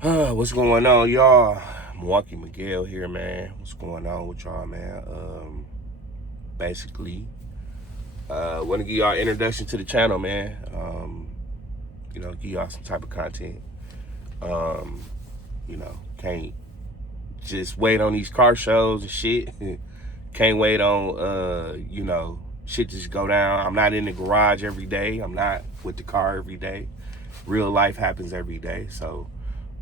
What's going on, y'all? Milwaukee Miguel here, man. What's going on with y'all, man? Basically, want to give y'all an introduction to the channel, man. Give y'all some type of content. Can't just wait on these car shows and shit. Can't wait on, shit just go down. I'm not in the garage every day. I'm not with the car every day. Real life happens every day, so.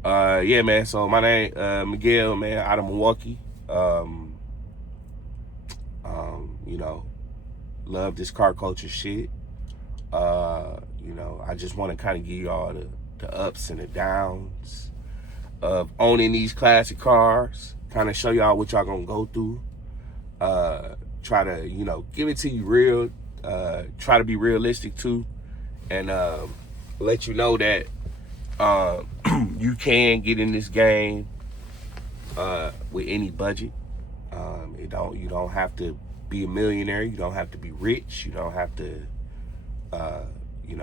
Yeah, man. So my name, Miguel, man, out of Milwaukee. You know, love this car culture shit. I just want to kind of give y'all the ups and the downs of owning these classic cars. Kind of show y'all what y'all gonna go through. Try to, give it to you real. Try to be realistic too, and let you know that you can get in this game with any budget. You don't have to be a millionaire. You don't have to be rich. You don't have to, you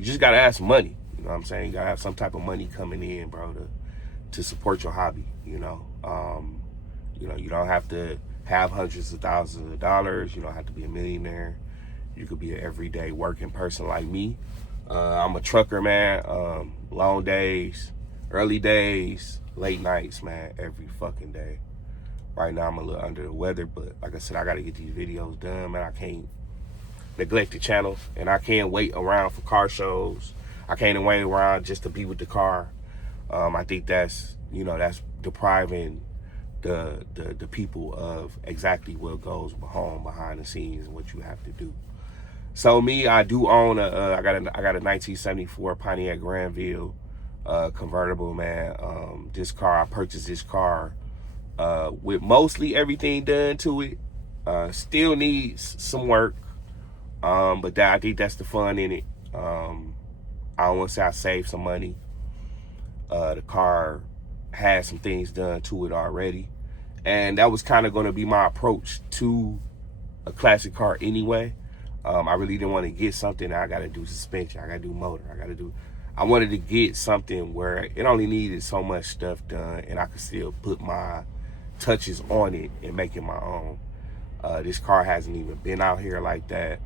just gotta have some money. You know what I'm saying? You gotta have some type of money coming in, bro, to support your hobby. You don't have to have hundreds of thousands of dollars. You don't have to be a millionaire. You could be an everyday working person like me. I'm a trucker, man. Long days, early days, late nights, man, every fucking day. Right now I'm a little under the weather, but like I said, I gotta get these videos done, man. I can't neglect the channel, and I can't wait around for car shows. I can't wait around just to be with the car. I think that's depriving the people of exactly what goes behind the scenes and what you have to do. So me, I do own I got a 1974 Pontiac Granville convertible, man. I purchased this car with mostly everything done to it. Still needs some work, but I think that's the fun in it. I don't want to say I saved some money. The car had some things done to it already, and that was kind of going to be my approach to a classic car anyway. I really didn't want to get something I got to do suspension, I got to do motor, I wanted to get something where it only needed so much stuff done and I could still put my touches on it and make it my own. This car hasn't even been out here like that.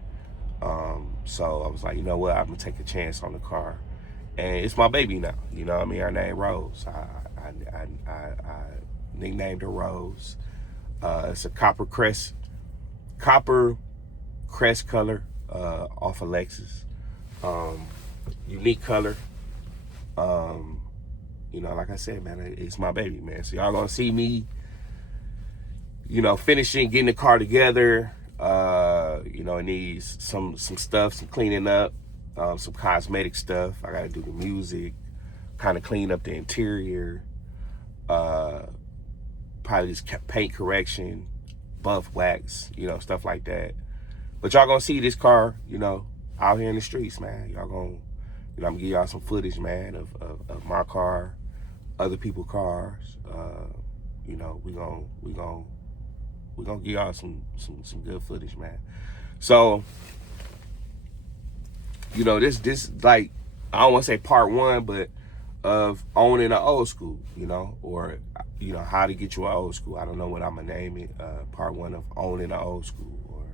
So I was like, you know what, I'm gonna take a chance on the car. And it's my baby now, you know what I mean? Her name Rose. I nicknamed her Rose. It's a copper crest color off of Lexus. Unique color. Like I said, man, it's my baby, man. So y'all gonna see me, finishing, getting the car together. It needs some stuff, some cleaning up, some cosmetic stuff. I gotta do the music, kind of clean up the interior, probably just paint correction, buff wax, stuff like that. But y'all gonna see this car, out here in the streets, man. Y'all gonna, I'm gonna give y'all some footage, man, of my car, other people's cars. We gonna give y'all some good footage, man. So, this like, I don't want to say part one, but of owning an old school, or how to get you an old school. I don't know what I'm gonna name it. Part one of owning an old school, or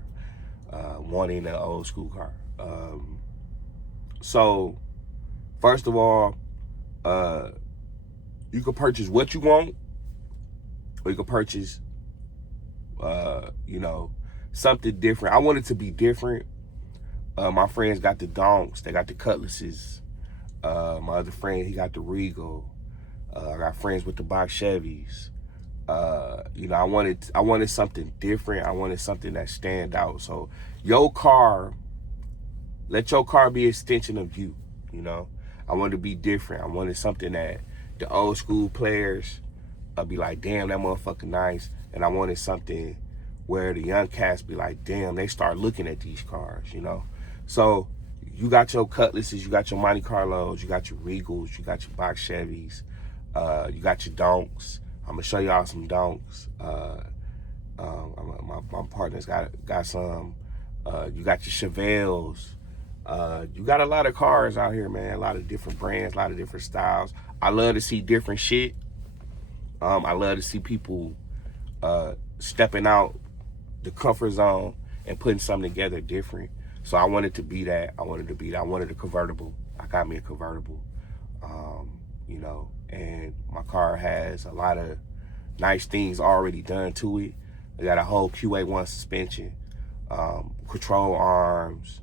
wanting an old school car. So, first of all, you can purchase what you want, or you can purchase, something different. I want it to be different. My friends got the Donks, they got the Cutlasses. My other friend, he got the Regal. I got friends with the box Chevys. I wanted something different. I wanted something that stand out. So let your car be an extension of you. I wanted to be different. I wanted something that the old school players be like, damn, that motherfucker nice. And I wanted something where the young cats be like, damn, they start looking at these cars, So you got your Cutlasses, you got your Monte Carlos, you got your Regals, you got your box Chevys, you got your Donks. I'm gonna show y'all some Donks. My partner's got some. You got your Chevelles. You got a lot of cars out here, man. A lot of different brands, a lot of different styles. I love to see different shit. I love to see people stepping out the comfort zone and putting something together different. So I wanted to be that. I wanted a convertible. I got me a convertible. You know, and my car has a lot of nice things already done to it. I got a whole QA1 suspension, control arms,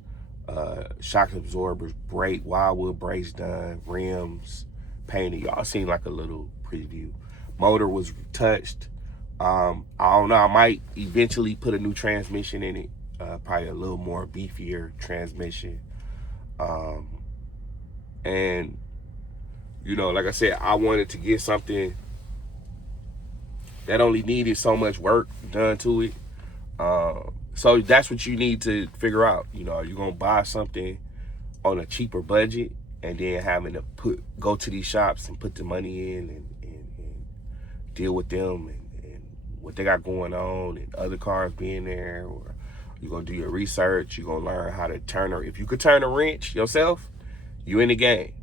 shock absorbers, brake, wildwood brakes done, rims painted. Y'all seen like a little preview. Motor was touched. I don't know, I might eventually put a new transmission in it, probably a little more beefier transmission. And you know, like I said, I wanted to get something that only needed so much work done to it. So that's what you need to figure out. You know, you're gonna buy something on a cheaper budget and then having to go to these shops and put the money in and deal with them and what they got going on and other cars being there, or you're gonna do your research, you're gonna learn how to if you could turn a wrench yourself, you in the game.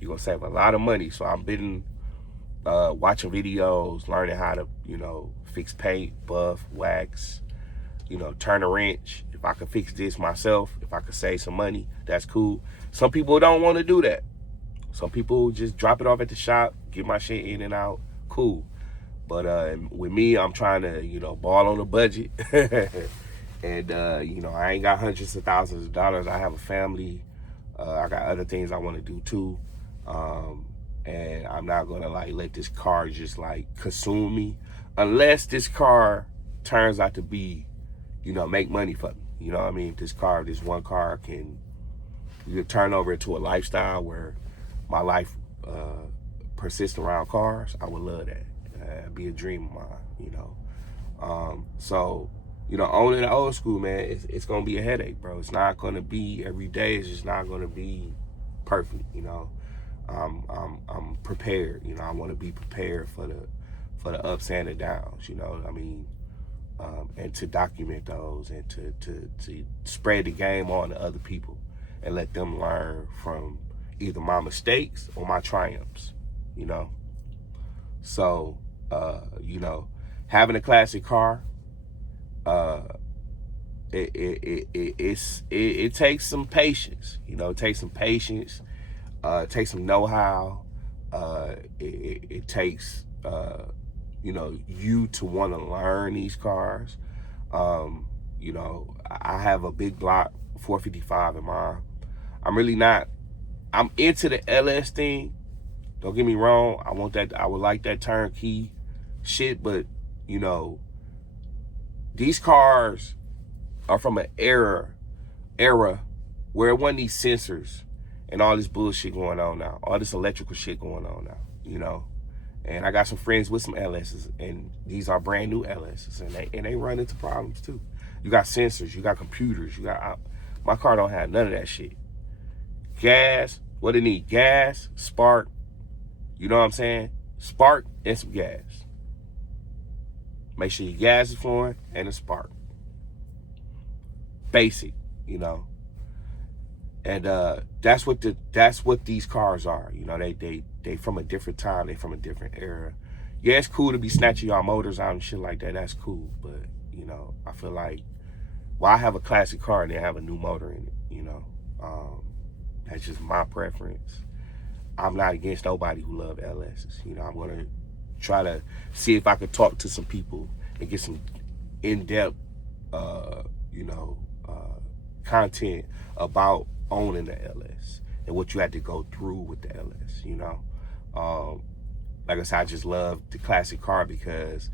You're gonna save a lot of money. So I've been watching videos, learning how to, you know, fix paint, buff, wax, you know, turn a wrench. If I could fix this myself, if I could save some money, that's cool. Some people don't want to do that. Some people just drop it off at the shop, get my shit in and out, cool. But with me, I'm trying to, you know, ball on a budget. And, you know, I ain't got hundreds of thousands of dollars. I have a family. I got other things I want to do too. And I'm not gonna like let this car just like consume me, unless this car turns out to be, you know, make money for me. You know what I mean? If this one car can turn over into a lifestyle where my life persists around cars, I would love that. It'd be a dream of mine, you know. So, you know, owning an old school, man, it's gonna be a headache, bro. It's not gonna be every day. It's just not gonna be perfect, you know. I'm prepared, you know. I want to be prepared for the ups and the downs, you know. I mean, and to document those and to spread the game on to other people and let them learn from either my mistakes or my triumphs, you know. So, you know, having a classic car, it takes some patience, you know. It takes some patience. It takes some know-how. It takes, you know, you to want to learn these cars. You know, I have a big block 455 in mine. I'm into the LS thing. Don't get me wrong. I would like that turnkey shit, but, you know, these cars are from an era where it wasn't these sensors and all this bullshit going on now, all this electrical shit going on now, you know. And I got some friends with some LSs, and these are brand new LSs, and they run into problems too. You got sensors, you got computers, my car don't have none of that shit. Gas, what it need? Gas, spark, you know what I'm saying? Spark and some gas. Make sure your gas is flowing and a spark. Basic, you know. And that's what these cars are. You know, they from a different time, they from a different era. Yeah, it's cool to be snatching y'all motors out and shit like that. That's cool. But, you know, I feel like, why have a classic car and then have a new motor in it, you know? That's just my preference. I'm not against nobody who love LSs. You know, I'm gonna try to see if I could talk to some people and get some in-depth, you know, content about owning the LS and what you had to go through with the LS, you know. Like I said, I just love the classic car because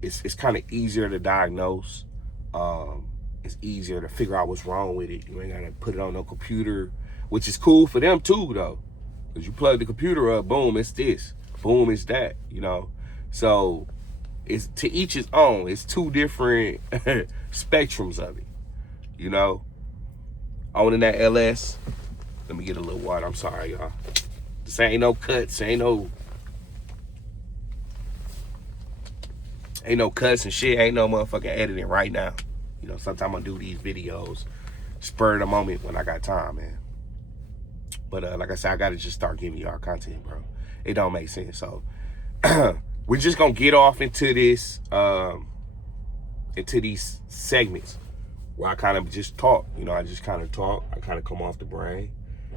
it's kind of easier to diagnose. It's easier to figure out what's wrong with it. You ain't gotta put it on no computer, which is cool for them too, though. Because you plug the computer up, boom, it's this. Boom, it's that, you know. So it's to each his own. It's two different spectrums of it, you know. Owning that LS, let me get a little water. I'm sorry, y'all. This ain't no cuts, ain't no cuts and shit. Ain't no motherfucking editing right now. You know, sometimes I do these videos spur of the moment when I got time, man. But like I said, I gotta just start giving y'all content, bro. It don't make sense. So we're just gonna get off into this, into these segments where I kind of just talk. You know, I just kind of talk. I kind of come off the brain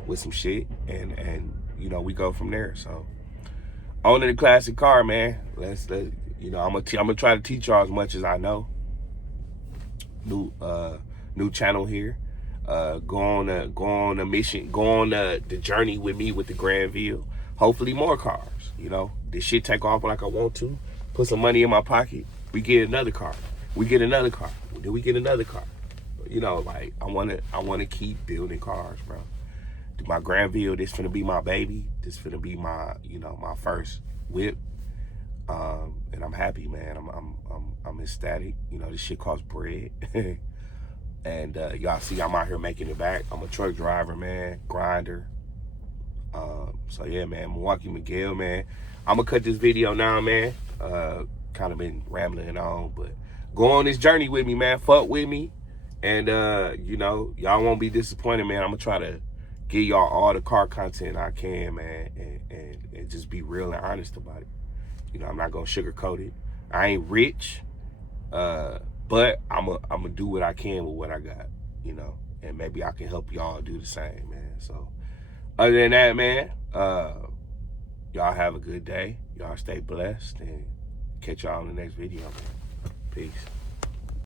with some shit, and you know, we go from there. So owning a classic car, man. Let's you know, I'm gonna try to teach y'all as much as I know. New channel here. Go on a mission, go on the journey with me with the Granville. Hopefully more cars. You know, this shit take off like I want to. Put some money in my pocket. We get another car. We get another car. Then we get another car. You know, like I wanna keep building cars, bro. My Granville, this finna be my baby. This finna be my, you know, my first whip. And I'm happy, man. I'm ecstatic. You know, this shit costs bread. And y'all see I'm out here making it back. I'm a truck driver, man, grinder. So yeah, man, Milwaukee Miguel, man. I'm gonna cut this video now, man. Kind of been rambling on, but go on this journey with me, man. Fuck with me. And you know, y'all won't be disappointed, man. I'm gonna try to give y'all all the car content I can, man, and just be real and honest about it. You know, I'm not gonna sugarcoat it. I ain't rich, but I'm gonna do what I can with what I got, you know, and maybe I can help y'all do the same, man. So other than that, man, y'all have a good day. Y'all stay blessed, and catch y'all in the next video, man. Peace.